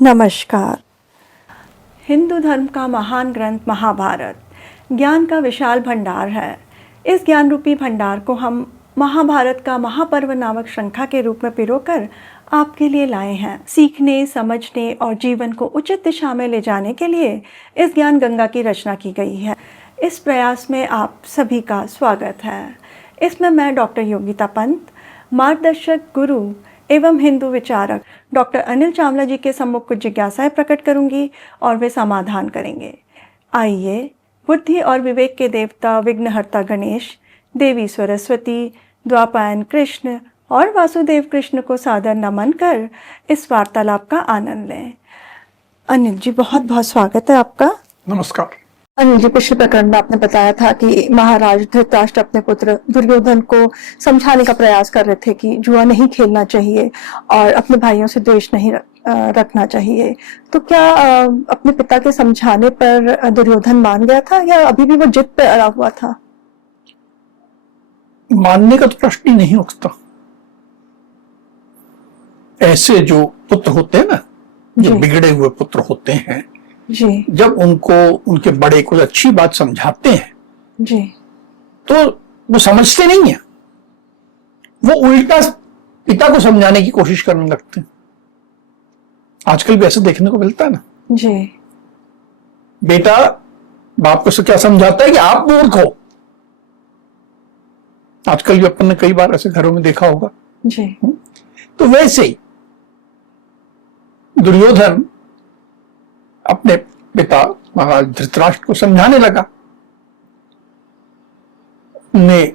नमस्कार। हिंदू धर्म का महान ग्रंथ महाभारत ज्ञान का विशाल भंडार है। इस ज्ञान रूपी भंडार को हम महाभारत का महापर्व नामक श्रृंखला के रूप में पिरोकर आपके लिए लाए हैं। सीखने, समझने और जीवन को उचित दिशा में ले जाने के लिए इस ज्ञान गंगा की रचना की गई है। इस प्रयास में आप सभी का स्वागत है। इसमें मैं डॉक्टर योगिता पंत, मार्गदर्शक, गुरु एवं हिंदू विचारक डॉक्टर अनिल चावला जी के सम्मुख कुछ जिज्ञासाएं प्रकट करूंगी और वे समाधान करेंगे। आइए बुद्धि और विवेक के देवता विघ्नहर्ता गणेश, देवी सरस्वती, द्वापायन कृष्ण और वासुदेव कृष्ण को सादर नमन कर इस वार्तालाप का आनंद लें। अनिल जी, बहुत बहुत स्वागत है आपका। नमस्कार। अनिल जी, पिछले प्रकरण में आपने बताया था कि महाराज धृतराष्ट्र अपने पुत्र दुर्योधन को समझाने का प्रयास कर रहे थे कि जुआ नहीं खेलना चाहिए और अपने भाइयों से द्वेष नहीं रखना चाहिए। तो क्या अपने पिता के समझाने पर दुर्योधन मान गया था या अभी भी वो जिद पे अड़ा हुआ था? मानने का तो प्रश्न ही नहीं उठता। ऐसे जो पुत्र होते हैं ना, जो बिगड़े हुए पुत्र होते हैं जी, जब उनको उनके बड़े कोई अच्छी बात समझाते हैं जी, तो वो समझते नहीं है, वो उल्टा पिता को समझाने की कोशिश करने लगते हैं। आजकल भी ऐसा देखने को मिलता है ना जी। बेटा बाप को क्या समझाता है कि आप मूर्ख हो। आजकल भी अपन ने कई बार ऐसे घरों में देखा होगा जी। तो वैसे ही दुर्योधन अपने पिता महाराज धृतराष्ट्र को समझाने लगा। ने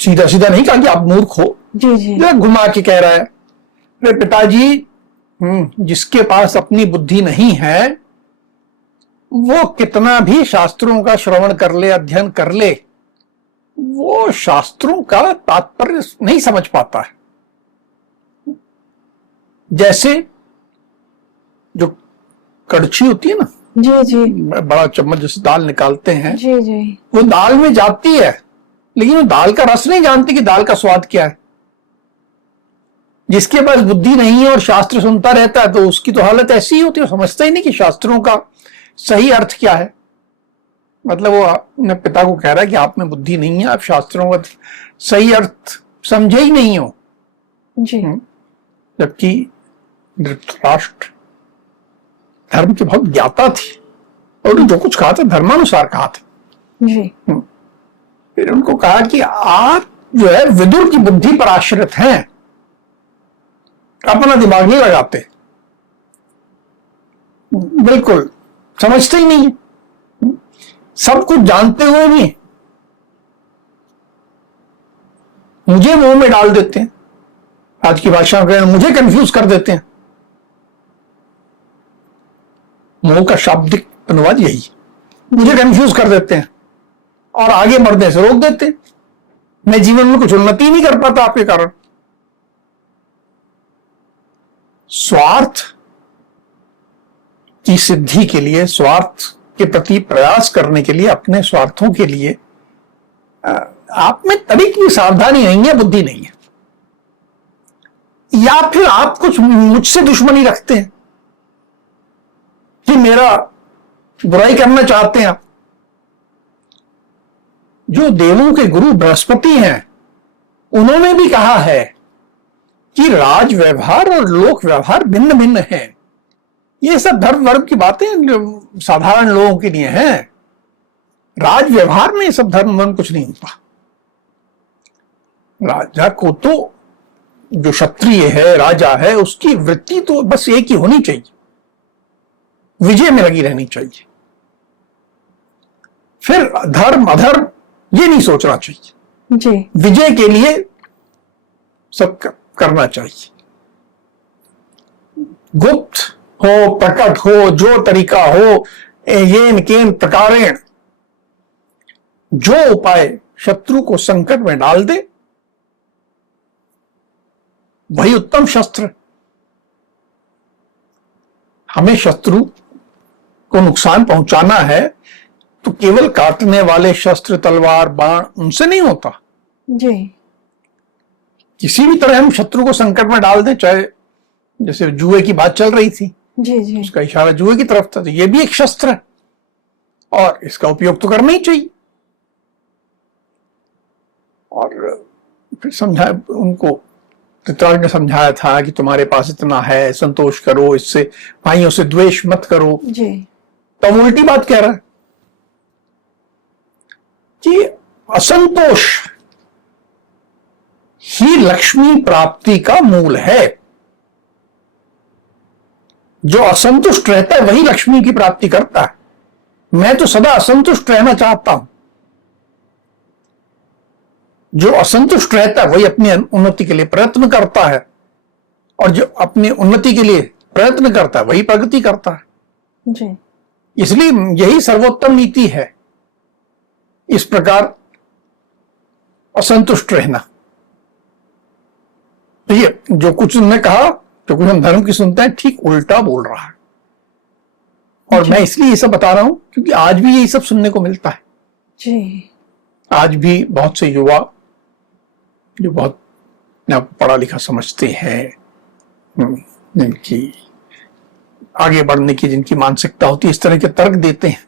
सीधा सीधा नहीं कहा कि आप मूर्ख हो, जी जी, घुमा के कह रहा है, अरे पिताजी, जिसके पास अपनी बुद्धि नहीं है वो कितना भी शास्त्रों का श्रवण कर ले, अध्ययन कर ले, वो शास्त्रों का तात्पर्य नहीं समझ पाता है। जैसे जो कड़छी होती है ना, जी जी, बड़ा चम्मच जैसे दाल निकालते हैं, जी जी, वो दाल में जाती है लेकिन वो दाल का रस नहीं जानती कि दाल का स्वाद क्या है। जिसके पास बुद्धि नहीं है और शास्त्र सुनता रहता है तो उसकी तो हालत ऐसी ही होती है, समझता ही नहीं कि शास्त्रों का सही अर्थ क्या है। मतलब वो अपने पिता को कह रहा है कि आप में बुद्धि नहीं है, आप शास्त्रों का सही अर्थ समझे ही नहीं हो। जी, जबकि धृतराष्ट्र धर्म के बहुत ज्ञाता थी और जो कुछ कहा था धर्मानुसार कहा था। जी, फिर उनको कहा कि आप जो है विदुर की बुद्धि पर आश्रित हैं, अपना दिमाग नहीं लगाते, बिल्कुल समझते ही नहीं, सब कुछ जानते हुए भी मुझे मुंह में डाल देते हैं। आज की भाषा में मुझे कंफ्यूज कर देते हैं। मोह का शाब्दिक अनुवाद यही, मुझे कंफ्यूज कर देते हैं और आगे बढ़ने से रोक देते हैं। मैं जीवन में कुछ उन्नति नहीं कर पाता आपके कारण। स्वार्थ की सिद्धि के लिए, स्वार्थ के प्रति प्रयास करने के लिए, अपने स्वार्थों के लिए आप में तरीक की सावधानी नहीं है, बुद्धि नहीं है, या फिर आप कुछ मुझसे दुश्मनी रखते हैं कि मेरा बुराई करना चाहते हैं आप। जो देवों के गुरु बृहस्पति हैं उन्होंने भी कहा है कि राज व्यवहार और लोक व्यवहार भिन्न भिन्न हैं। ये सब धर्म वर्ग की बातें साधारण लोगों के लिए हैं। राज व्यवहार में सब धर्म वर्ग कुछ नहीं होता। राजा को तो, जो क्षत्रिय है, राजा है, उसकी वृत्ति तो बस एक ही होनी चाहिए, विजय में लगी रहनी चाहिए। फिर धर्म अधर्म ये नहीं सोचना चाहिए जी, विजय के लिए सब करना चाहिए। गुप्त हो, प्रकट हो, जो तरीका हो, येन केन प्रकारेण जो उपाय शत्रु को संकट में डाल दे वही उत्तम शस्त्र। हमें शत्रु को नुकसान पहुंचाना है तो केवल काटने वाले शस्त्र, तलवार, बाण, उनसे नहीं होता। जी, किसी भी तरह हम शत्रु को संकट में डाल दें, चाहे जैसे जुए की बात चल रही थी, जी जी। उसका इशारा जुए की तरफ था, तो ये भी एक शस्त्र है और इसका उपयोग तो करना ही चाहिए। और फिर समझा उनको, धृतराष्ट्र ने समझाया था कि तुम्हारे पास इतना है, संतोष करो, इससे भाइयों से द्वेष मत करो। जी। तो वो उल्टी बात कह रहा है कि असंतोष ही लक्ष्मी प्राप्ति का मूल है। जो असंतुष्ट रहता है वही लक्ष्मी की प्राप्ति करता है। मैं तो सदा असंतुष्ट रहना चाहता हूं। जो असंतुष्ट रहता है वही अपनी उन्नति के लिए प्रयत्न करता है, और जो अपनी उन्नति के लिए प्रयत्न करता है वही प्रगति करता है। जी। इसलिए यही सर्वोत्तम नीति है, इस प्रकार असंतुष्ट रहना। तो ये जो कुछ उन्होंने कहा, जो कुछ हम धर्म की सुनते हैं, ठीक उल्टा बोल रहा है। और मैं इसलिए ये सब बता रहा हूं क्योंकि आज भी यही सब सुनने को मिलता है। जी। आज भी बहुत से युवा जो बहुत पढ़ा लिखा समझते हैं, जिनकी आगे बढ़ने की जिनकी मानसिकता होती है, इस तरह के तर्क देते हैं।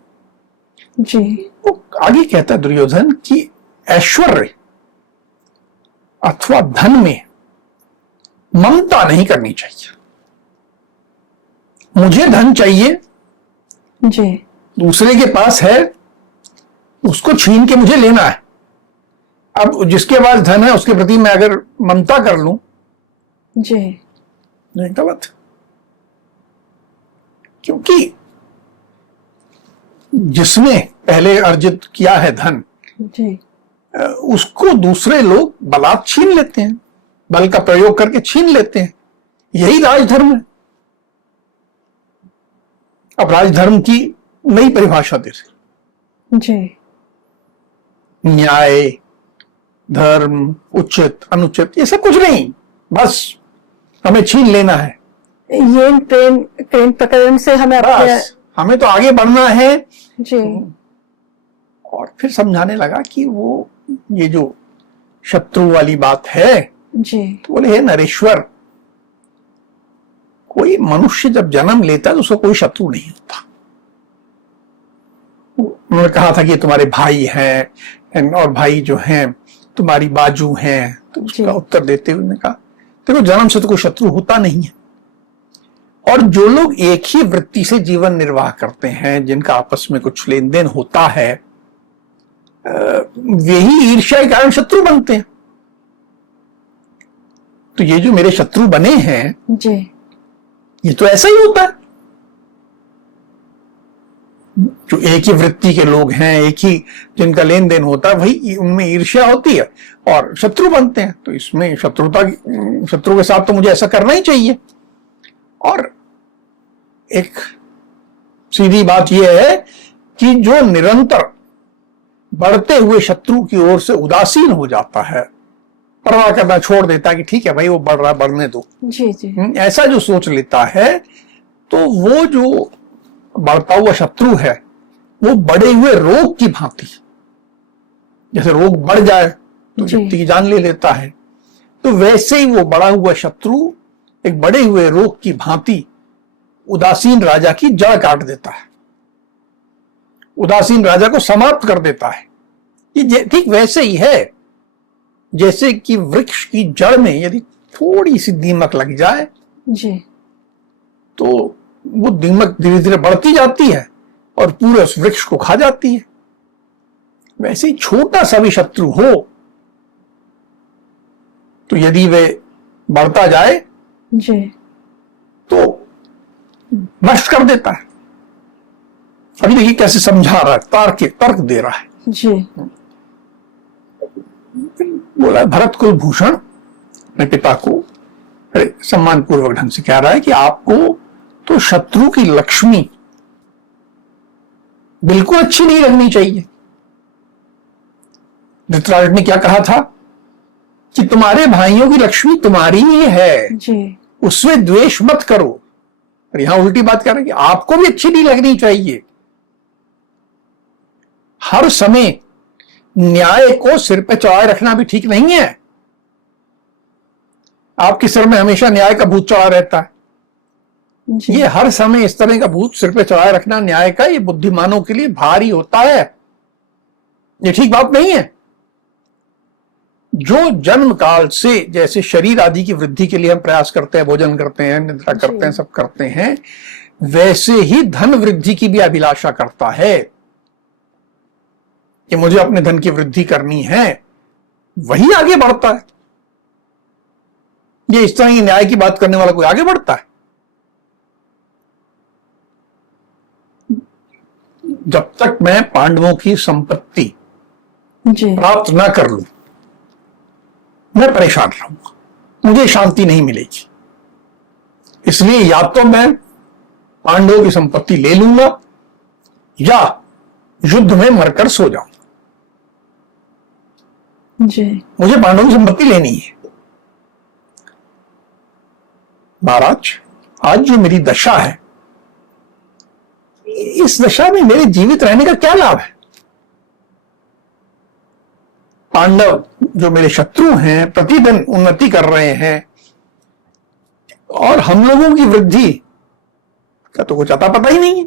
जी। वो आगे कहता है दुर्योधन कि ऐश्वर्य अथवा धन में ममता नहीं करनी चाहिए। मुझे धन चाहिए, जी। दूसरे के पास है, उसको छीन के मुझे लेना है। अब जिसके पास धन है उसके प्रति मैं अगर ममता कर लूं, जी, नहीं, गलत। क्योंकि जिसने पहले अर्जित किया है धन, जी, उसको दूसरे लोग बलात् छीन लेते हैं, बल का प्रयोग करके छीन लेते हैं। यही राजधर्म है। अब राजधर्म की नई परिभाषा दे रहे, जी, न्याय, धर्म, उचित, अनुचित, ये सब कुछ नहीं, बस हमें छीन लेना है। ये क्रेन प्रकरण से हमें बस हमें तो आगे बढ़ना है। जी। और फिर समझाने लगा कि वो ये जो शत्रु वाली बात है, जी, तो बोले, हे नरेश्वर, कोई मनुष्य जब जन्म लेता है तो उसका कोई शत्रु नहीं होता। उन्होंने कहा था कि तुम्हारे भाई हैं और भाई जो हैं तुम्हारी बाजू हैं, तो उसका उत्तर देते हुए कहा, देखो जन्म से तो कोई शत्रु होता नहीं है। और जो लोग एक ही वृत्ति से जीवन निर्वाह करते हैं, जिनका आपस में कुछ लेन देन होता है, यही ईर्ष्या के कारण शत्रु बनते हैं। तो ये जो मेरे शत्रु बने हैं, जी, ये तो ऐसा ही होता है। जो एक ही वृत्ति के लोग हैं, एक ही जिनका लेन देन होता है, वही उनमें ईर्ष्या होती है और शत्रु बनते हैं। तो इसमें शत्रु के साथ तो मुझे ऐसा करना ही चाहिए। और एक सीधी बात यह है कि जो निरंतर बढ़ते हुए शत्रु की ओर से उदासीन हो जाता है, परवाह करना छोड़ देता है कि ठीक है भाई वो बढ़ रहा है, बढ़ने दो, जी, जी, ऐसा जो सोच लेता है, तो वो जो बढ़ता हुआ शत्रु है वो बढ़े हुए रोग की भांति, जैसे रोग बढ़ जाए तो व्यक्ति की जान ले लेता है, तो वैसे ही वो बढ़ा हुआ शत्रु एक बढ़े हुए रोग की भांति उदासीन राजा की जड़ काट देता है, उदासीन राजा को समाप्त कर देता है। ये ठीक वैसे ही है जैसे कि वृक्ष की जड़ में यदि थोड़ी सी दीमक लग जाए, जी, तो वो दीमक धीरे धीरे बढ़ती जाती है और पूरे उस वृक्ष को खा जाती है। वैसे ही छोटा सा भी शत्रु हो तो यदि वे बढ़ता जाए, जी, तो नष्ट कर देता है। अभी देखिए कैसे समझा रहा है, तर्क दे रहा है। जी, बोला, भरत कुलभूषण अपने पिता को सम्मान पूर्वक ढंग से कह रहा है कि आपको तो शत्रु की लक्ष्मी बिल्कुल अच्छी नहीं लगनी चाहिए। धृतराष्ट्र ने क्या कहा था कि तुम्हारे भाइयों की लक्ष्मी तुम्हारी ही है, जी, उसमें द्वेष मत करो। और यहां उल्टी बात कर रहे हैं कि आपको भी अच्छी नहीं लगनी चाहिए। हर समय न्याय को सिर पे चढ़ाए रखना भी ठीक नहीं है। आपके सिर में हमेशा न्याय का भूत चढ़ा रहता है। जी। ये हर समय इस तरह का भूत सिर पे चढ़ाए रखना न्याय का, ये बुद्धिमानों के लिए भारी होता है, ये ठीक बात नहीं है। जो जन्म काल से जैसे शरीर आदि की वृद्धि के लिए हम प्रयास करते हैं, भोजन करते हैं, निद्रा करते हैं, सब करते हैं, वैसे ही धन वृद्धि की भी अभिलाषा करता है कि मुझे अपने धन की वृद्धि करनी है, वही आगे बढ़ता है। ये इस तरह की न्याय की बात करने वाला कोई आगे बढ़ता है? जब तक मैं पांडवों की संपत्ति जी। प्राप्त ना कर लूं, मैं परेशान रहूंगा, मुझे शांति नहीं मिलेगी। इसलिए या तो मैं पांडवों की संपत्ति ले लूंगा या युद्ध में मरकर सो जाऊंगा। जी। मुझे पांडवों की संपत्ति लेनी है। महाराज, आज जो मेरी दशा है, इस दशा में मेरे जीवित रहने का क्या लाभ है? पांडव जो मेरे शत्रु हैं, प्रतिदिन उन्नति कर रहे हैं और हम लोगों की वृद्धि का तो कुछ अता पता ही नहीं है।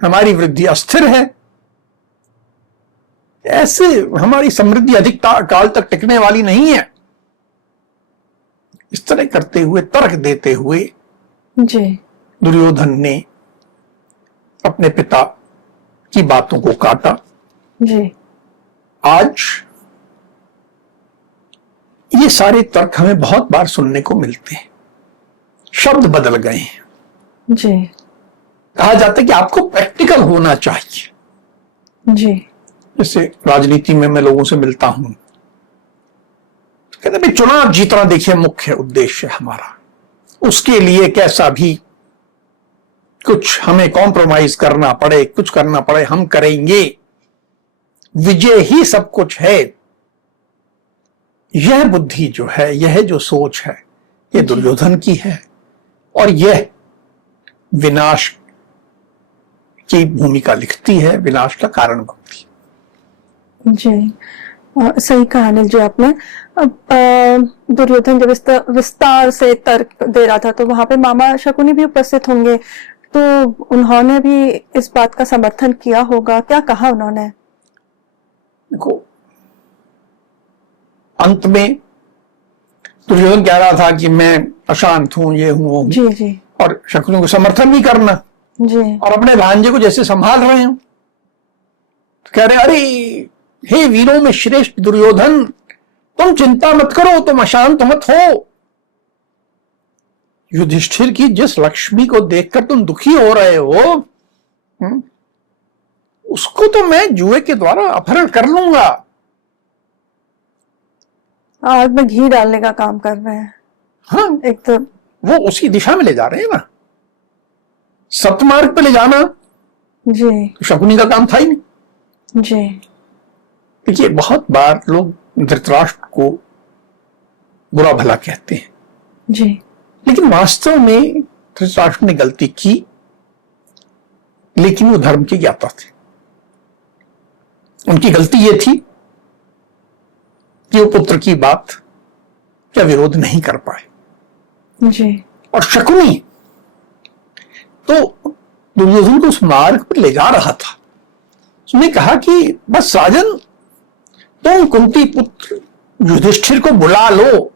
हमारी वृद्धि अस्थिर है। ऐसे हमारी समृद्धि अधिक काल तक टिकने वाली नहीं है। इस तरह करते हुए, तर्क देते हुए जी। दुर्योधन ने अपने पिता की बातों को काटा। जी। आज ये सारे तर्क हमें बहुत बार सुनने को मिलते हैं। शब्द बदल गए हैं। जी। कहा जाता है कि आपको प्रैक्टिकल होना चाहिए। जी। जैसे राजनीति में मैं लोगों से मिलता हूं, कहते भाई चुनाव जीतना देखिए मुख्य उद्देश्य है हमारा, उसके लिए कैसा भी कुछ हमें कॉम्प्रोमाइज करना पड़े, कुछ करना पड़े, हम करेंगे, विजय ही सब कुछ है। यह बुद्धि जो है, यह जो सोच है, यह दुर्योधन की है और यह विनाश की भूमिका लिखती है, विनाश का कारण बनती है। जी। सही कहा अनिल जी आपने। अब दुर्योधन जब विस्तार से तर्क दे रहा था तो वहां पे मामा शकुनी भी उपस्थित होंगे, तो उन्होंने भी इस बात का समर्थन किया होगा। क्या कहा उन्होंने? देखो, अंत में दुर्योधन कह रहा था कि मैं अशांत हूं, ये हूं, वो हूं। जी। जी। और शकुनी को समर्थन भी करना जी। और अपने भांजे को जैसे संभाल रहे हो, तो कह रहे अरे हे वीरों में श्रेष्ठ दुर्योधन, तुम चिंता मत करो, तुम अशांत मत हो। युधिष्ठिर की जिस लक्ष्मी को देखकर तुम दुखी हो रहे हो, उसको तो मैं जुए के द्वारा अपहरण कर लूंगा। आग में घी डालने का काम कर रहे हैं। हाँ, एक तो वो उसी दिशा में ले जा रहे हैं ना, सतमार्ग पे ले जाना। जी। तो शकुनी का काम था ही नहीं। जी। देखिए, बहुत बार लोग धृतराष्ट्र को बुरा भला कहते हैं, जी। लेकिन वास्तव में धृतराष्ट्र ने गलती की, लेकिन वो धर्म के ज्ञाता थे। उनकी गलती ये थी कि वो पुत्र की बात का विरोध नहीं कर पाए। जी। और शकुनी तो दुर्योधन को उस मार्ग पर ले जा रहा था। उसने कहा कि बस राजन, तुम कुंती पुत्र युधिष्ठिर को बुला लो,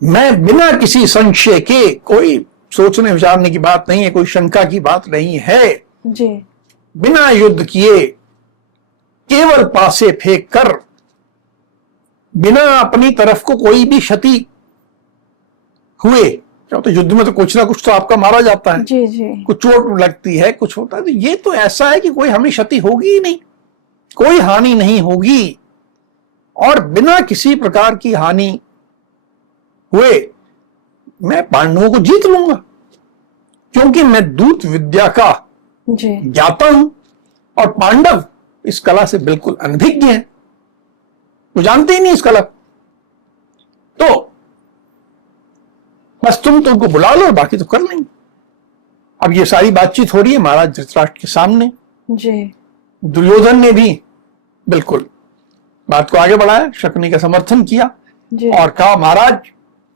मैं बिना किसी संशय के, कोई सोचने विचारने की बात नहीं है, कोई शंका की बात नहीं है, जी। बिना युद्ध किए, केवल पासे फेंक कर, बिना अपनी तरफ को कोई भी क्षति हुए, तो युद्ध में तो कुछ ना कुछ तो आपका मारा जाता है। जी। जी। कुछ चोट लगती है, कुछ होता है, तो ये तो ऐसा है कि कोई हमें क्षति होगी ही नहीं, कोई हानि नहीं होगी, और बिना किसी प्रकार की हानि हुए मैं पांडवों को जीत लूंगा, क्योंकि मैं दूत विद्या का जी। ज्ञाता हूं और पांडव इस कला से बिल्कुल अनभिज्ञ हैं, वो जानते ही नहीं इस कला। तो बस तुम तो उनको बुला लो, बाकी तो कर लेंगे। अब ये सारी बातचीत हो रही है महाराज धृतराष्ट्र के सामने। जी। दुर्योधन ने भी बिल्कुल बात को आगे बढ़ाया, शकुनी का समर्थन किया जी। और कहा महाराज,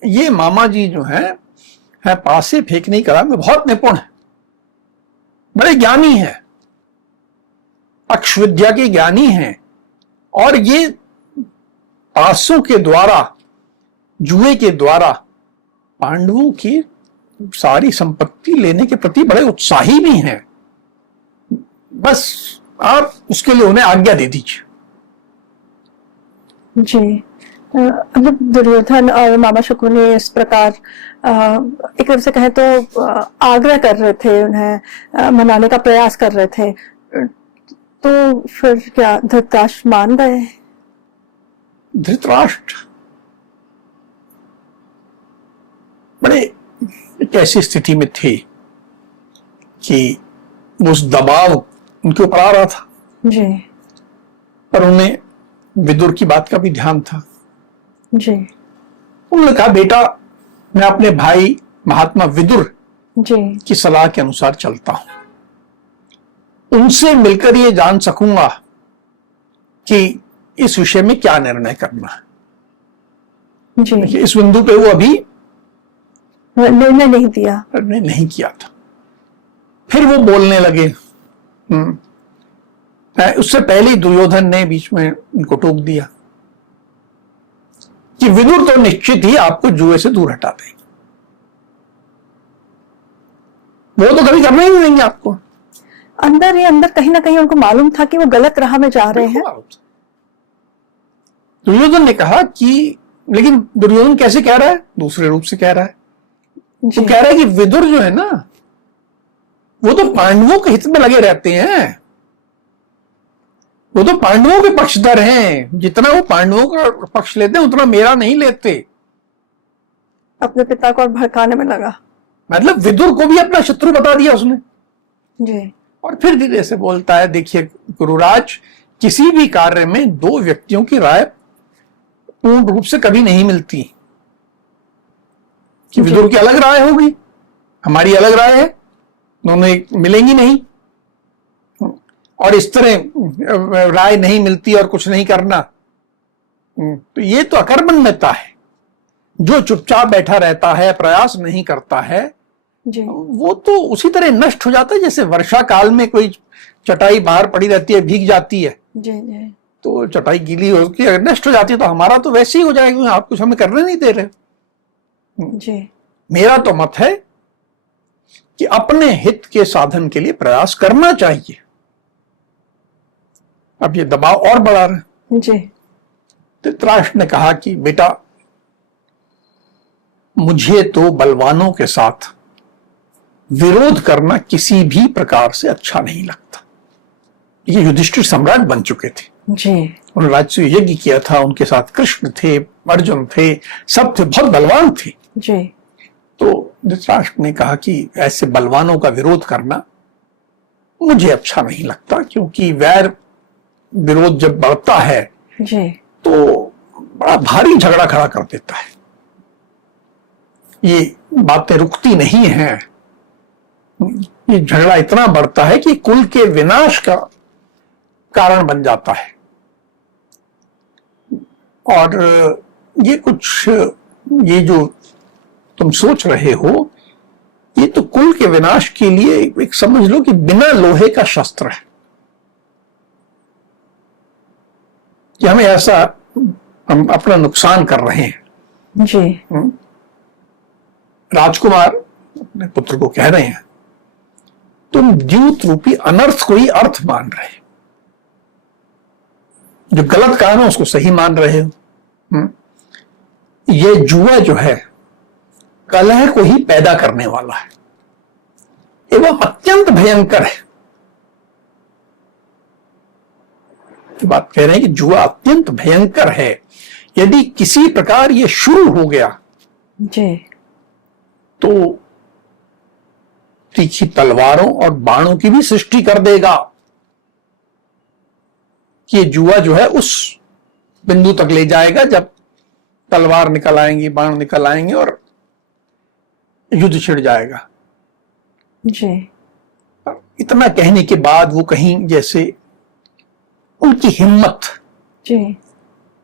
ये मामा जी जो हैं है, पासे फेंकने की कला में बहुत निपुण है, बड़े ज्ञानी हैं, अक्षविद्या के ज्ञानी हैं, और ये पासों के द्वारा, जुए के द्वारा पांडवों की सारी संपत्ति लेने के प्रति बड़े उत्साही भी हैं। बस आप उसके लिए उन्हें आज्ञा दे दीजिए। जी, मतलब दुर्योधन और मामा शकुनी इस प्रकार एक तरफ से कहें तो आग्रह कर रहे थे, उन्हें मनाने का प्रयास कर रहे थे, तो फिर क्या धृतराष्ट्र मान गए? धृतराष्ट्र बड़े एक ऐसी स्थिति में थे कि उस दबाव उनके ऊपर आ रहा था जी, पर उन्हें विदुर की बात का भी ध्यान था। जी, उन्होंने कहा, बेटा मैं अपने भाई महात्मा विदुर जी, की सलाह के अनुसार चलता हूं, उनसे मिलकर ये जान सकूंगा कि इस विषय में क्या निर्णय करना है। जी, इस बिंदु पे वो अभी निर्णय नहीं दिया, नहीं किया था। फिर वो बोलने लगे। उससे पहले ही दुर्योधन ने बीच में उनको टोक दिया कि विदुर तो निश्चित ही आपको जुए से दूर हटा देंगे, वो तो कभी करना ही नहीं देंगे आपको। अंदर ही अंदर कहीं ना कहीं उनको मालूम था कि वो गलत राह में जा रहे हैं। दुर्योधन ने कहा कि, लेकिन दुर्योधन कैसे कह रहा है? दूसरे रूप से कह रहा है। वो कह रहा है कि विदुर जो है ना, वो तो पांडवों के हित में लगे रहते हैं, वो तो पांडवों के पक्षधर हैं, जितना वो पांडवों का पक्ष लेते हैं उतना मेरा नहीं लेते। अपने पिता को और भड़काने में लगा, मतलब विदुर को भी अपना शत्रु बता दिया उसने। जी, और फिर धीरे से बोलता है, देखिए गुरुराज, किसी भी कार्य में दो व्यक्तियों की राय पूर्ण रूप से कभी नहीं मिलती, कि विदुर की अलग राय होगी, हमारी अलग राय है, दोनों मिलेंगी नहीं, और इस तरह राय नहीं मिलती और कुछ नहीं करना, तो ये तो अकर्मण्यता है। जो चुपचाप बैठा रहता है, प्रयास नहीं करता है, जी, वो तो उसी तरह नष्ट हो जाता है जैसे वर्षा काल में कोई चटाई बाहर पड़ी रहती है, भीग जाती है, जी, जी, तो चटाई गीली होती है, नष्ट हो जाती है। तो हमारा तो वैसे ही हो जाएगा, आप कुछ हमें करने नहीं दे रहे। जी, मेरा तो मत है कि अपने हित के साधन के लिए प्रयास करना चाहिए। अब ये दबाव और बढ़ा रहे। जी, धृतराष्ट्र ने कहा कि बेटा, मुझे तो बलवानों के साथ विरोध करना किसी भी प्रकार से अच्छा नहीं लगता। ये युधिष्ठिर सम्राट बन चुके थे, जी, उन्होंने राजसूय यज्ञ किया था, उनके साथ कृष्ण थे, अर्जुन थे, सब थे, बहुत बलवान थे। जी, तो धृतराष्ट्र ने कहा कि ऐसे बलवानों का विरोध करना मुझे अच्छा नहीं लगता, क्योंकि वैर विरोध जब बढ़ता है जी, तो बड़ा भारी झगड़ा खड़ा कर देता है, ये बातें रुकती नहीं हैं, ये झगड़ा इतना बढ़ता है कि कुल के विनाश का कारण बन जाता है। और ये जो तुम सोच रहे हो, ये तो कुल के विनाश के लिए एक समझ लो कि बिना लोहे का शस्त्र है, कि हमें ऐसा, हम अपना नुकसान कर रहे हैं। जी, राजकुमार अपने पुत्र को कह रहे हैं, तुम द्यूत रूपी अनर्थ को ही अर्थ मान रहे हो, जो गलत काम है उसको सही मान रहे हो। ये जुआ जो है कलह को ही पैदा करने वाला है एवं अत्यंत भयंकर है। ये बात कह रहे हैं कि जुआ अत्यंत भयंकर है, यदि किसी प्रकार ये शुरू हो गया जी, तो तीखी तलवारों और बाणों की भी सृष्टि कर देगा, कि ये जुआ जो है उस बिंदु तक ले जाएगा जब तलवार निकल आएंगी, बाण निकल आएंगे और युद्ध छिड़ जाएगा। जी, इतना कहने के बाद वो कहीं जैसे उनकी हिम्मत जी,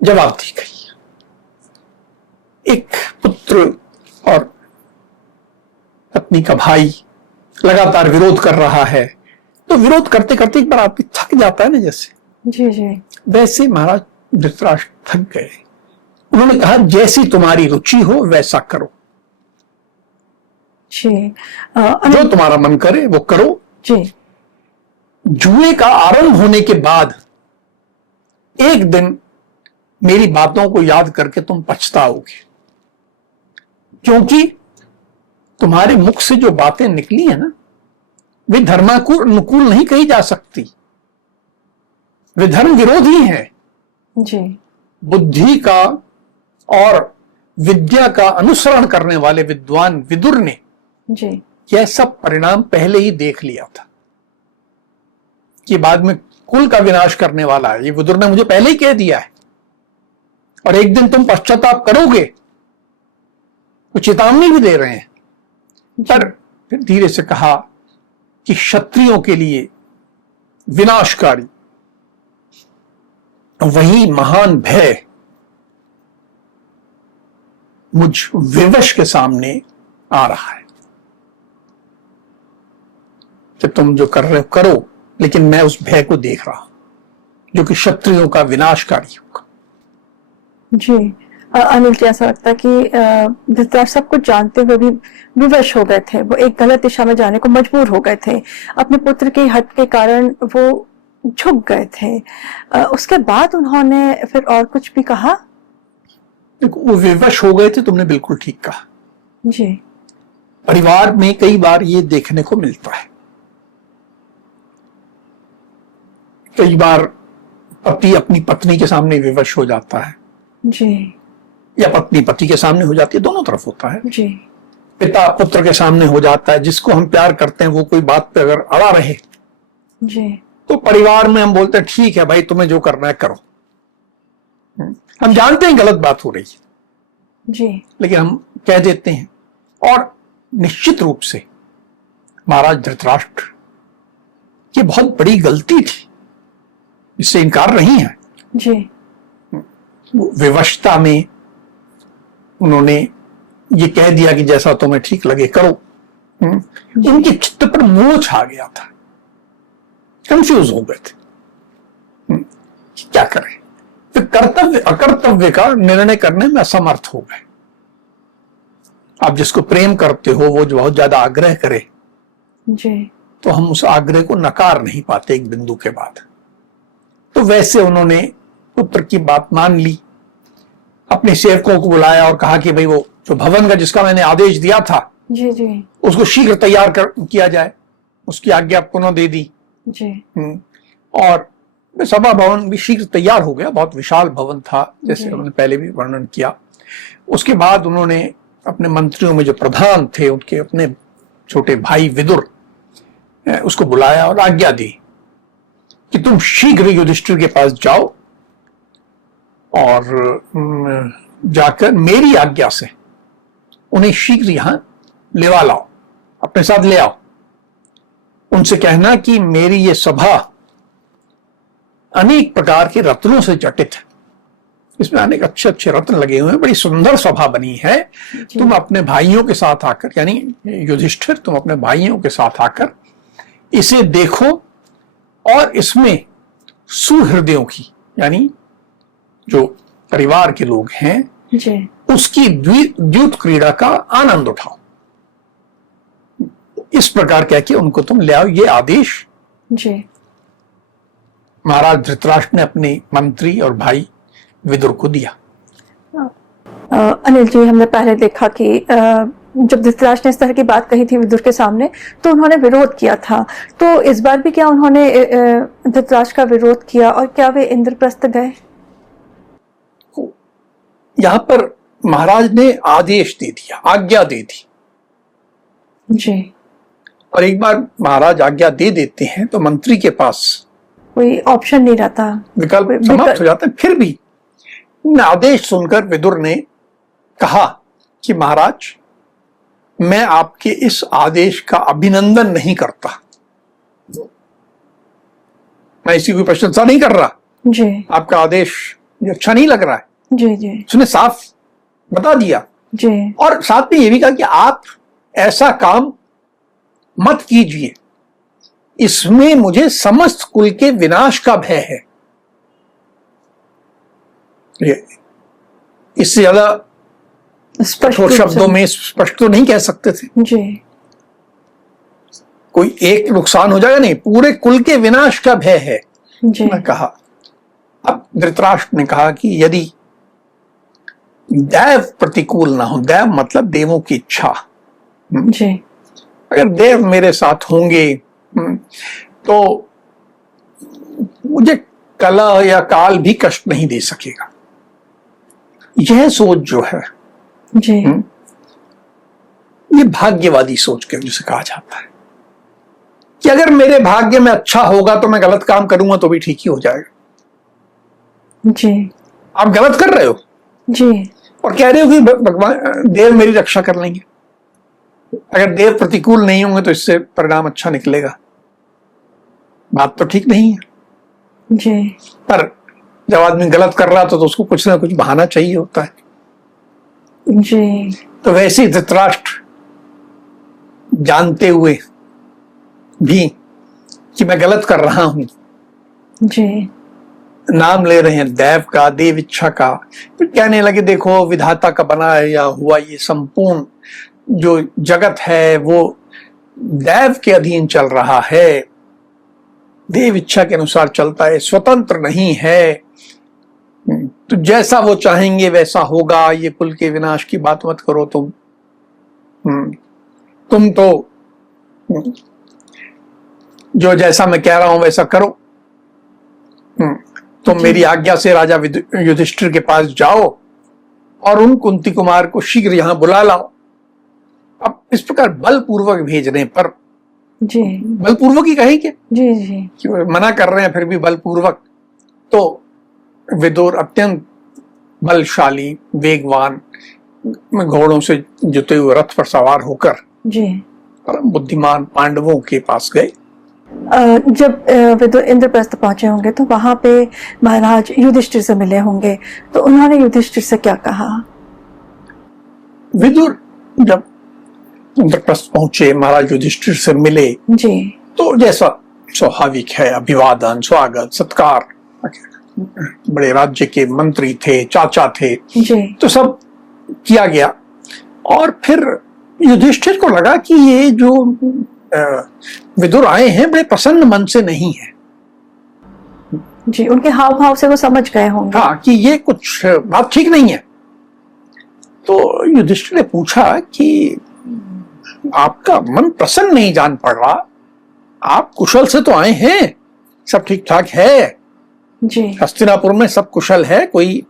जवाब दी गई। एक पुत्र और पत्नी का भाई लगातार विरोध कर रहा है, तो विरोध करते करते एक बार आदमी थक जाता है ना, जैसे जी जी वैसे महाराज धृतराष्ट्र थक गए। उन्होंने कहा जैसी तुम्हारी रुचि हो वैसा करो, जी जो तुम्हारा मन करे वो करो। जी जुए का आरंभ होने के बाद एक दिन मेरी बातों को याद करके तुम पछताओगे, क्योंकि तुम्हारे मुख से जो बातें निकली है ना, वे धर्मानुकूल नहीं कही जा सकती, वे धर्म विरोधी हैं। जी बुद्धि का और विद्या का अनुसरण करने वाले विद्वान विदुर ने जी यह सब परिणाम पहले ही देख लिया था कि बाद में कुल का विनाश करने वाला है। ये विदुर ने मुझे पहले ही कह दिया है, और एक दिन तुम पश्चाताप करोगे, वो चेतावनी भी दे रहे हैं। पर फिर धीरे से कहा कि क्षत्रियों के लिए विनाशकारी वही महान भय मुझ विवश के सामने आ रहा है कि तुम जो कर रहे हो करो, लेकिन मैं उस भय को देख रहा हूं जो कि क्षत्रियों का विनाशकारी होगा। जी अनिल जी, ऐसा लगता है कि धृतराष्ट्र सब कुछ जानते हुए भी विवश हो गए थे, वो एक गलत दिशा में जाने को मजबूर हो गए थे, अपने पुत्र की हट के कारण वो झुक गए थे। उसके बाद उन्होंने फिर और कुछ भी कहा? वो विवश हो गए थे, तुमने बिल्कुल ठीक कहा। जी परिवार में कई बार ये देखने को मिलता है, कई बार पति अपनी पत्नी के सामने विवश हो जाता है, जी, या पत्नी पति के सामने हो जाती है, दोनों तरफ होता है। जी, पिता पुत्र के सामने हो जाता है। जिसको हम प्यार करते हैं वो कोई बात पे अगर अड़ा रहे जी, तो परिवार में हम बोलते हैं ठीक है भाई, तुम्हें जो करना है करो। हम जानते हैं गलत बात हो रही है, जी, लेकिन हम कह देते हैं। और निश्चित रूप से महाराज धृतराष्ट्र की बहुत बड़ी गलती थी, इससे इनकार नहीं है। जी, विवशता में उन्होंने ये कह दिया कि जैसा तुम्हें ठीक लगे करो। उनके चित्त पर मोह छा गया था, कंफ्यूज हो गए थे, क्या करें। फिर कर्तव्य अकर्तव्य का निर्णय करने में असमर्थ हो गए। आप जिसको प्रेम करते हो वो जो बहुत ज्यादा आग्रह करे जी, तो हम उस आग्रह को नकार नहीं पाते एक बिंदु के बाद। तो वैसे उन्होंने पुत्र की बात मान ली, अपने सेवकों को बुलाया और कहा कि भाई वो जो भवन का जिसका मैंने आदेश दिया था जी, जी, उसको शीघ्र तैयार किया जाए, उसकी आज्ञा पुनः दे दी। जी, और सभा भवन भी शीघ्र तैयार हो गया, बहुत विशाल भवन था जैसे जी। उन्होंने पहले भी वर्णन किया। उसके बाद उन्होंने अपने मंत्रियों में जो प्रधान थे उनके अपने छोटे भाई विदुर उसको बुलाया और आज्ञा दी कि तुम शीघ्र युधिष्ठिर के पास जाओ और जाकर मेरी आज्ञा से उन्हें शीघ्र यहां लेवा लाओ, अपने साथ ले आओ। उनसे कहना कि मेरी ये सभा अनेक प्रकार के रत्नों से जटित है, इसमें अनेक अच्छे अच्छे रत्न लगे हुए हैं, बड़ी सुंदर सभा बनी है। तुम अपने भाइयों के साथ आकर, यानी युधिष्ठिर तुम अपने भाइयों के साथ आकर इसे देखो और इसमें सुहृदयों की, यानी जो परिवार के लोग हैं जी, उसकी द्यूत क्रीड़ा का आनंद उठाओ। इस प्रकार कह के उनको तुम ले आओ, ये आदेश जी, महाराज धृतराष्ट्र ने अपने मंत्री और भाई विदुर को दिया। अनिल जी, हमने पहले देखा कि जब धृतराष्ट्र ने इस तरह की बात कही थी विदुर के सामने तो उन्होंने विरोध किया था, तो इस बार भी क्या उन्होंने धृतराष्ट्र का विरोध किया और क्या वे इंद्रप्रस्थ गए? यहां पर महाराज ने आदेश दे दिया, आज्ञा दे दी। जी, और एक बार महाराज आज्ञा दे देते हैं तो मंत्री के पास कोई ऑप्शन नहीं रहता, विकल्प समाप्त हो जाते हैं। फिर भी आदेश सुनकर विदुर ने कहा कि महाराज मैं आपके इस आदेश का अभिनंदन नहीं करता, मैं इसी की प्रशंसा नहीं कर रहा। जी, आपका आदेश मुझे अच्छा नहीं लग रहा है। जी, जी, उसने साफ बता दिया जी, और साथ में ये भी कहा कि आप ऐसा काम मत कीजिए, इसमें मुझे समस्त कुल के विनाश का भय है। इससे ज्यादा कठोर शब्दों में स्पष्ट तो नहीं कह सकते थे जी। कोई एक नुकसान हो जाएगा, नहीं, पूरे कुल के विनाश का भय है जी। मैं कहा। अब धृतराष्ट्र ने कहा कि यदि दैव प्रतिकूल ना हो, दैव मतलब देवों की इच्छा, जी। अगर देव मेरे साथ होंगे तो मुझे कलह या काल भी कष्ट नहीं दे सकेगा। यह सोच जो है जी। ये भाग्यवादी सोच के जिसे कहा जाता है कि अगर मेरे भाग्य में अच्छा होगा तो मैं गलत काम करूंगा तो भी ठीक ही हो जाएगा। जी। आप गलत कर रहे हो जी। और कह रहे हो कि भगवान देव मेरी रक्षा कर लेंगे। अगर देव प्रतिकूल नहीं होंगे तो इससे परिणाम अच्छा निकलेगा। बात तो ठीक नहीं है। जी। पर जब आदमी गलत कर रहा था तो उसको कुछ ना कुछ बहाना चाहिए होता है। जी। तो वैसे ही धृतराष्ट्र जानते हुए भी कि मैं गलत कर रहा हूं, जी। नाम ले रहे हैं दैव का, देव इच्छा का, फिर कहने लगे देखो विधाता का बना है या हुआ ये संपूर्ण जो जगत है वो दैव के अधीन चल रहा है, देव इच्छा के अनुसार चलता है, स्वतंत्र नहीं है। तो जैसा वो चाहेंगे वैसा होगा। ये कुल के विनाश की बात मत करो तुम तो जो जैसा मैं कह रहा हूं वैसा करो। तुम मेरी आज्ञा से राजा युधिष्ठिर के पास जाओ और उन कुंती कुमार को शीघ्र यहां बुला लाओ। अब इस प्रकार बलपूर्वक भेजने पर, जी, बलपूर्वक ही कहेंगे, जी जी, मना कर रहे हैं फिर भी बलपूर्वक, तो विदुर अत्यंत बलशाली विवेकवान घोड़ों से जुते हुए रथ पर सवार होकर जी, परम बुद्धिमान पांडवों के पास गए। जब विदुर इंद्रप्रस्थ पहुंचे होंगे तो वहां पे महाराज युधिष्ठिर से मिले होंगे, तो उन्होंने युधिष्ठिर से क्या कहा? विदुर जब इंद्रप्रस्थ पहुंचे, महाराज युधिष्ठिर से मिले, जी, तो जैसा स्वाभाविक है अभिवादन, स्वागत, सत्कार, बड़े राज्य के मंत्री थे, चाचा थे, जी, तो सब किया गया। और फिर युधिष्ठिर को लगा कि ये जो विदुर आए हैं बड़े प्रसन्न मन से नहीं है। जी, उनके हाव भाव से वो समझ गए होंगे हाँ कि ये कुछ बात ठीक नहीं है। तो युधिष्ठिर ने पूछा कि आपका मन प्रसन्न नहीं जान पड़ रहा, आप कुशल से तो आए हैं, सब ठीक ठाक है, जी, हस्तिनापुर में सब कुशल है, कोई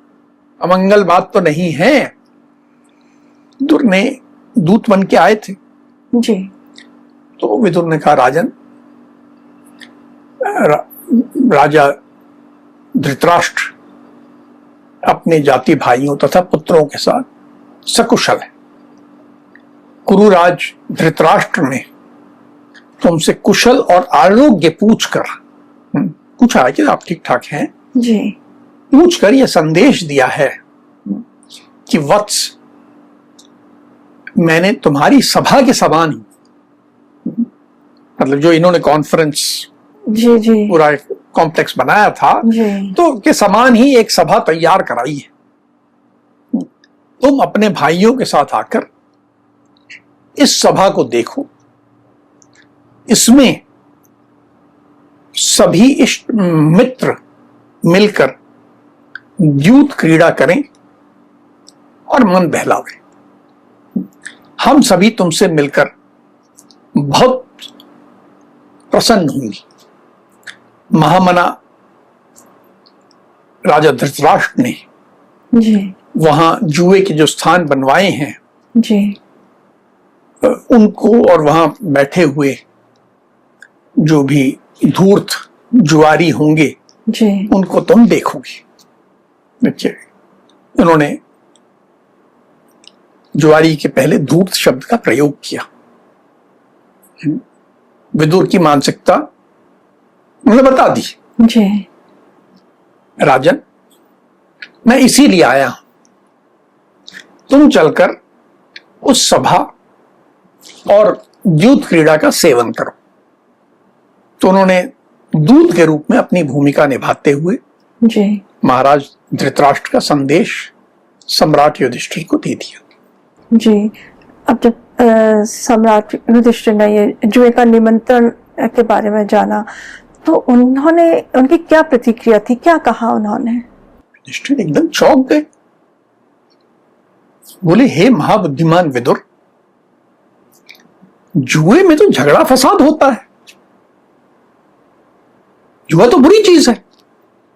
अमंगल बात तो नहीं है। विदुर ने दूत बन के आए थे। जी, तो विदुर ने कहा राजन, राजा धृतराष्ट्र अपने जाति भाइयों तथा पुत्रों के साथ सकुशल है। कुरुराज धृतराष्ट्र ने तुमसे कुशल और आरोग्य पूछा है कि आप ठीक ठाक हैं। जी, पूछकर यह संदेश दिया है कि वत्स, मैंने तुम्हारी सभा के समान ही, मतलब जो इन्होंने कॉन्फ्रेंस जी, जी, पूरा कॉम्प्लेक्स बनाया था, जी, तो के समान ही एक सभा तैयार कराई है। तुम अपने भाइयों के साथ आकर इस सभा को देखो। इसमें सभी इष्ट मित्र मिलकर द्यूत क्रीड़ा करें और मन बहलावें। हम सभी तुमसे मिलकर बहुत प्रसन्न होंगे। महामना राजा धृतराष्ट्र ने जी, वहां जुए के जो स्थान बनवाए हैं, जी, उनको और वहां बैठे हुए जो भी धूर्त जुआरी होंगे जी, उनको तुम देखोगे। देखिए, उन्होंने जुआरी के पहले धूर्त शब्द का प्रयोग किया। विदुर की मानसिकता उन्होंने बता दी। जी, राजन, मैं इसीलिए आया हूं, तुम चलकर उस सभा और द्यूत क्रीड़ा का सेवन करो। तो उन्होंने दूत के रूप में अपनी भूमिका निभाते हुए जी महाराज धृतराष्ट्र का संदेश सम्राट युधिष्ठिर को दे दिया। जी। अब जब सम्राट युधिष्ठिर ने ये जुए का निमंत्रण के बारे में जाना तो उन्होंने, उनकी क्या प्रतिक्रिया थी, क्या कहा उन्होंने? युधिष्ठिर एकदम चौंक गए, बोले हे महाबुद्धिमान विदुर, जुए में तो झगड़ा फसाद होता है, जुआ तो बुरी चीज है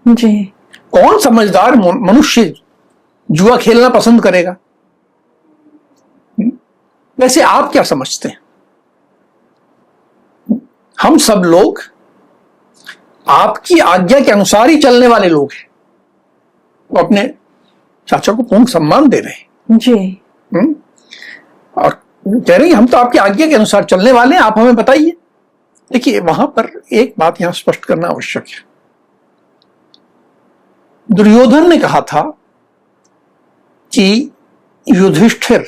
जी। कौन समझदार मनुष्य जुआ खेलना पसंद करेगा? वैसे आप क्या समझते हैं? हम सब लोग आपकी आज्ञा के अनुसार ही चलने वाले लोग हैं। वो अपने चाचा को पूर्ण सम्मान दे रहे हैं जी। और कह रहे हैं हम तो आपकी आज्ञा के अनुसार चलने वाले हैं, आप हमें बताइए। देखिए वहां पर एक बात यहां स्पष्ट करना आवश्यक है। दुर्योधन ने कहा था कि युधिष्ठिर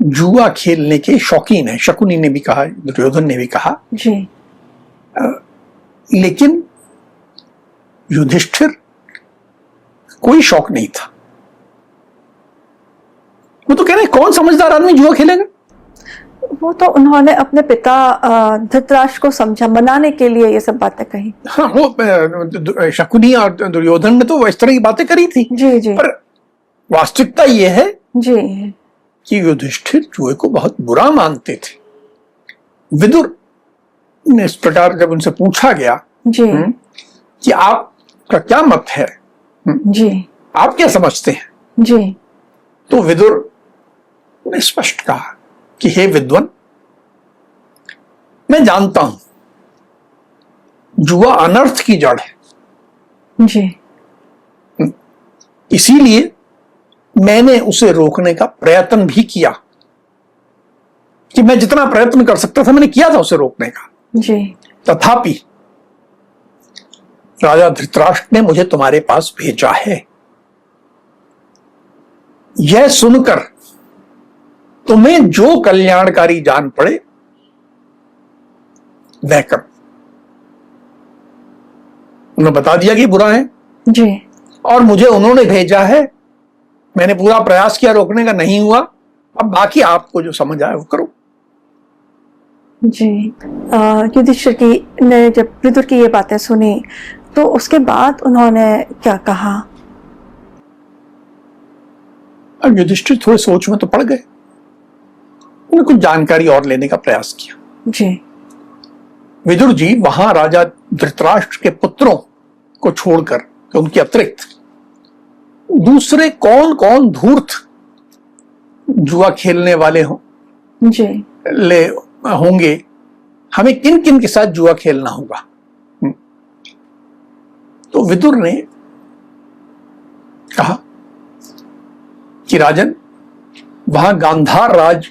जुआ खेलने के शौकीन है, शकुनी ने भी कहा, दुर्योधन ने भी कहा जी। लेकिन युधिष्ठिर कोई शौक नहीं था। वो तो कह रहे कौन समझदार आदमी जुआ खेलेगा? वो तो उन्होंने अपने पिता धृतराष्ट्र को समझा, मनाने के लिए ये सब बातें कही। हाँ, वो शकुनी और दुर्योधन ने तो इस तरह की बातें करी थी। जी जी। पर वास्तविकता ये है जी कि युधिष्ठिर जुए को बहुत बुरा मानते थे। विदुर ने इस प्रकार जब उनसे पूछा गया जी कि आपका क्या मत है, जी आप क्या समझते हैं, जी तो विदुर ने स्पष्ट कहा कि हे विद्वान, मैं जानता हूं जुआ अनर्थ की जड़ है, जी इसीलिए मैंने उसे रोकने का प्रयत्न भी किया, कि मैं जितना प्रयत्न कर सकता था मैंने किया था उसे रोकने का। जी। तथापि राजा धृतराष्ट्र ने मुझे तुम्हारे पास भेजा है, यह सुनकर तुम्हें जो कल्याणकारी जान पड़े वह करो। उन्होंने बता दिया कि बुरा है जी। और मुझे उन्होंने भेजा है, मैंने पूरा प्रयास किया रोकने का, नहीं हुआ, अब बाकी आपको जो समझ आए वो करो। जी। युधिष्ठिर की ने जब विदुर की ये बातें सुनी तो उसके बाद उन्होंने क्या कहा? अब युधिष्ठिर थोड़े सोच में तो पड़ गए, उन्होंने कुछ जानकारी और लेने का प्रयास किया। जी। विदुर जी वहां राजा धृतराष्ट्र के पुत्रों को छोड़कर उनके अतिरिक्त दूसरे कौन कौन धूर्त जुआ खेलने वाले जी होंगे, हमें किन किन के साथ जुआ खेलना होगा। तो विदुर ने कहा कि राजन, वहां गांधार राज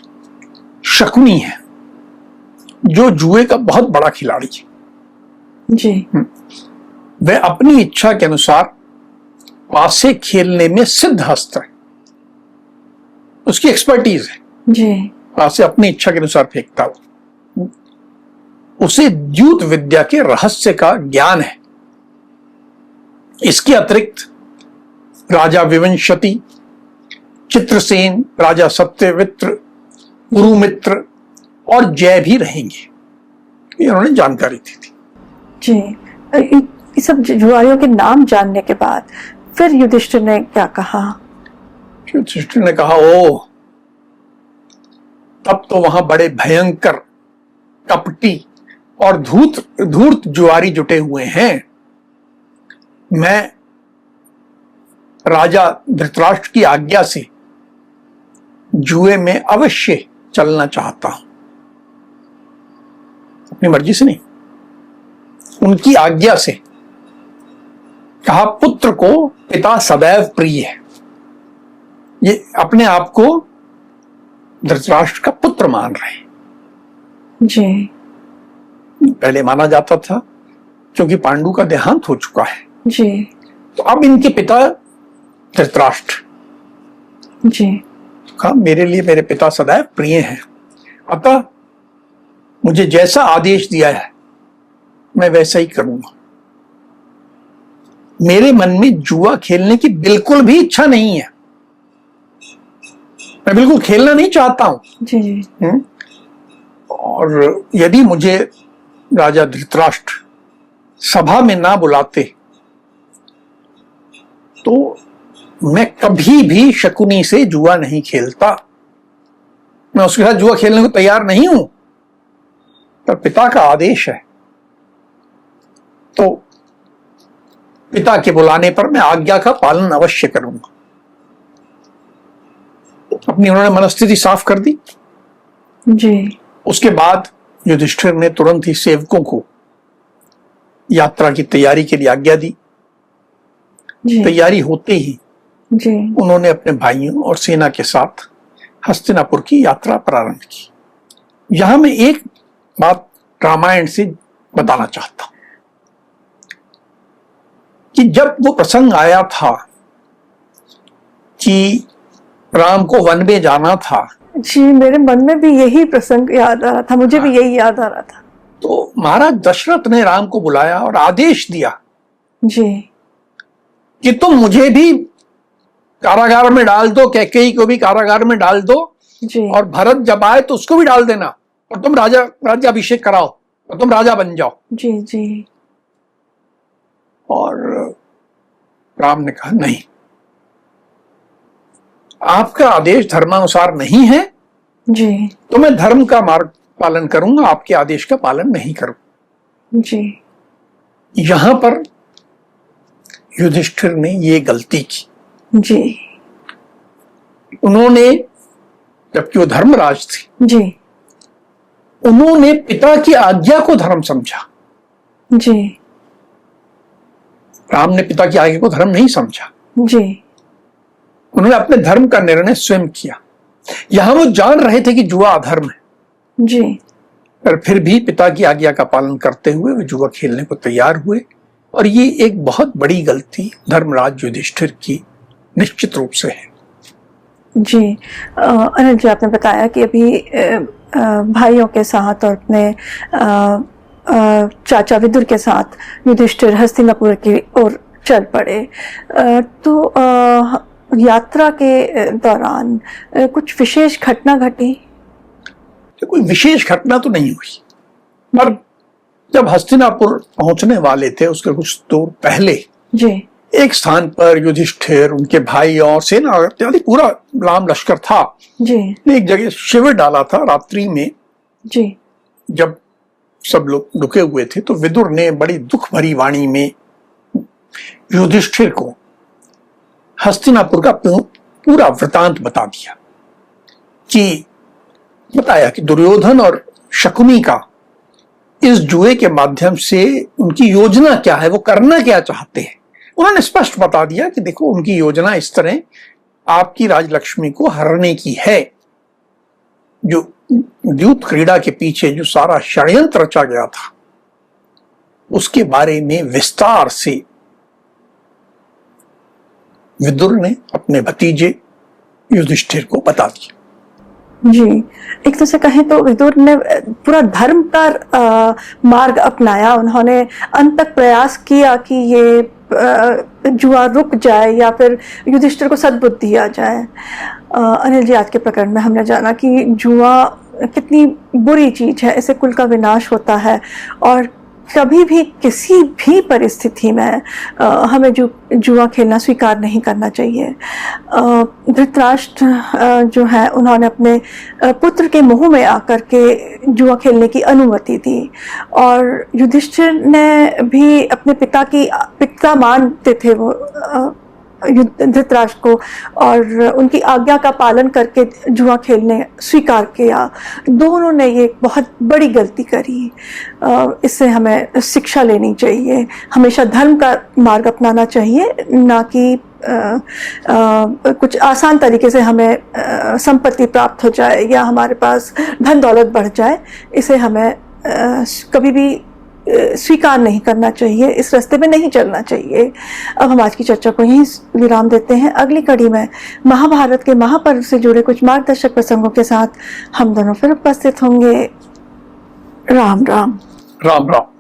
शकुनी है जो जुए का बहुत बड़ा खिलाड़ी है। जी। वह अपनी इच्छा के अनुसार पासे खेलने में सिद्ध हस्त है, उसकी एक्सपर्टीज है। जी। पासे अपनी इच्छा के अनुसार फेंकता हो, उसे द्यूत विद्या के रहस्य का ज्ञान है। इसके अतिरिक्त राजा विवंशति, चित्रसेन, राजा सत्यवित्र, कुरुमित्र और जय भी रहेंगे, ये उन्होंने जानकारी दी थी। जी। ये सब जुआरियों के नाम जानने के बाद फिर युधिष्ठिर ने क्या कहा? युधिष्ठिर ने कहा, ओ तब तो वहां बड़े भयंकर कपटी और धूर्त जुआरी जुटे हुए हैं। मैं राजा धृतराष्ट्र की आज्ञा से जुए में अवश्य चलना चाहता हूं, अपनी मर्जी से नहीं, उनकी आज्ञा से। कहा पुत्र को पिता सदैव प्रिय है, ये अपने आप को धृतराष्ट्र का पुत्र मान रहे हैं। जी। पहले माना जाता था, क्योंकि पांडु का देहांत हो चुका है। जी। तो अब इनके पिता धृतराष्ट्र। जी। कहा मेरे लिए मेरे पिता सदैव प्रिय हैं, अतः मुझे जैसा आदेश दिया है मैं वैसा ही करूंगा। मेरे मन में जुआ खेलने की बिल्कुल भी इच्छा नहीं है, मैं बिल्कुल खेलना नहीं चाहता हूं। जी। और यदि मुझे राजा धृतराष्ट्र सभा में ना बुलाते तो मैं कभी भी शकुनी से जुआ नहीं खेलता, मैं उसके साथ जुआ खेलने को तैयार नहीं हूं, पर पिता का आदेश है तो पिता के बुलाने पर मैं आज्ञा का पालन अवश्य करूंगा। अपनी उन्होंने मनस्थिति साफ कर दी। जी। उसके बाद युधिष्ठिर ने तुरंत ही सेवकों को यात्रा की तैयारी के लिए आज्ञा दी। जी। तैयारी होते ही जी। उन्होंने अपने भाइयों और सेना के साथ हस्तिनापुर की यात्रा प्रारंभ की। यहां मैं एक बात रामायण से बताना चाहता हूं कि जब वो प्रसंग आया था कि राम को वन में जाना था, जी, मेरे मन में भी यही प्रसंग याद आ रहा था, मुझे भी यही याद आ रहा था। तो महाराज दशरथ ने राम को बुलाया और आदेश दिया जी। कि तुम मुझे भी कारागार में डाल दो, कैकेयी को भी कारागार में डाल दो, जी। और भरत जब आए तो उसको भी डाल देना, और तुम राज्याभिषेक कराओ और तुम राजा बन जाओ। जी। जी। और राम ने कहा नहीं, आपका आदेश धर्मानुसार नहीं है, जी। तो मैं धर्म का मार्ग पालन करूंगा, आपके आदेश का पालन नहीं करूंगा। जी। यहां पर युधिष्ठिर ने ये गलती की। जी। उन्होंने, जबकि वो धर्मराज थे, जी। उन्होंने पिता की आज्ञा को धर्म समझा। जी। राम ने पिता की आज्ञा को धर्म नहीं समझा, जी। उन्होंने अपने धर्म का निर्णय स्वयं किया। यहां वो जान रहे थे कि जुआ अधर्म है, जी। पर फिर भी पिता की आज्ञा का पालन करते हुए वे जुआ खेलने को तैयार हुए। और ये एक बहुत बड़ी गलती धर्मराज युधिष्ठिर की निश्चित रूप से है। जी। अनिल जी, आपने बताया कि अभी भाइयों के साथ और अपने चाचा विदुर के साथ युधिष्ठिर हस्तिनापुर की ओर चल पड़े। तो यात्रा के दौरान कुछ विशेष घटना घटी? कोई विशेष घटना तो नहीं हुई, पर जब हस्तिनापुर पहुंचने वाले थे उसके कुछ दूर पहले जी। एक स्थान पर युधिष्ठिर, उनके भाई और सेना इत्यादि पूरा राम लश्कर था। जी। एक जगह शिविर डाला था रात्रि में। जी। जब सब लोग रुके हुए थे तो विदुर ने बड़ी दुख भरी वाणी में युधिष्ठिर को हस्तिनापुर का पूरा वृतांत बता दिया, कि बताया कि दुर्योधन और शकुनी का इस जुए के माध्यम से उनकी योजना क्या है, वो करना क्या चाहते हैं। उन्होंने स्पष्ट बता दिया कि देखो, उनकी योजना इस तरह आपकी राजलक्ष्मी को हरने की है। जो द्यूत क्रीड़ा के पीछे जो सारा षड्यंत्र रचा गया था उसके बारे में विस्तार से विदुर ने अपने भतीजे युधिष्ठिर को बता दिया। जी। एक तरह से कहें तो विदुर ने पूरा धर्म का मार्ग अपनाया। उन्होंने अंत तक प्रयास किया कि ये जुआ रुक जाए या फिर युधिष्ठिर को सद्बुद्धि आ जाए। अनिल जी, आज के प्रकरण में हमने जाना कि जुआ कितनी बुरी चीज है, इससे कुल का विनाश होता है और कभी भी किसी भी परिस्थिति में हमें जुआ खेलना स्वीकार नहीं करना चाहिए। धृतराष्ट्र जो है उन्होंने अपने पुत्र के मुंह में आकर के जुआ खेलने की अनुमति दी और युधिष्ठिर ने भी अपने पिता मानते थे वो धृतराष्ट्र को, और उनकी आज्ञा का पालन करके जुआ खेलने स्वीकार किया। दोनों ने ये बहुत बड़ी गलती करी। इससे हमें शिक्षा लेनी चाहिए। हमेशा धर्म का मार्ग अपनाना चाहिए, ना कि कुछ आसान तरीके से हमें संपत्ति प्राप्त हो जाए या हमारे पास धन दौलत बढ़ जाए। इसे हमें कभी भी स्वीकार नहीं करना चाहिए, इस रास्ते में नहीं चलना चाहिए। अब हम आज की चर्चा को यहीं विराम देते हैं। अगली कड़ी में महाभारत के महापर्व से जुड़े कुछ मार्गदर्शक प्रसंगों के साथ हम दोनों फिर उपस्थित होंगे। राम राम। राम राम।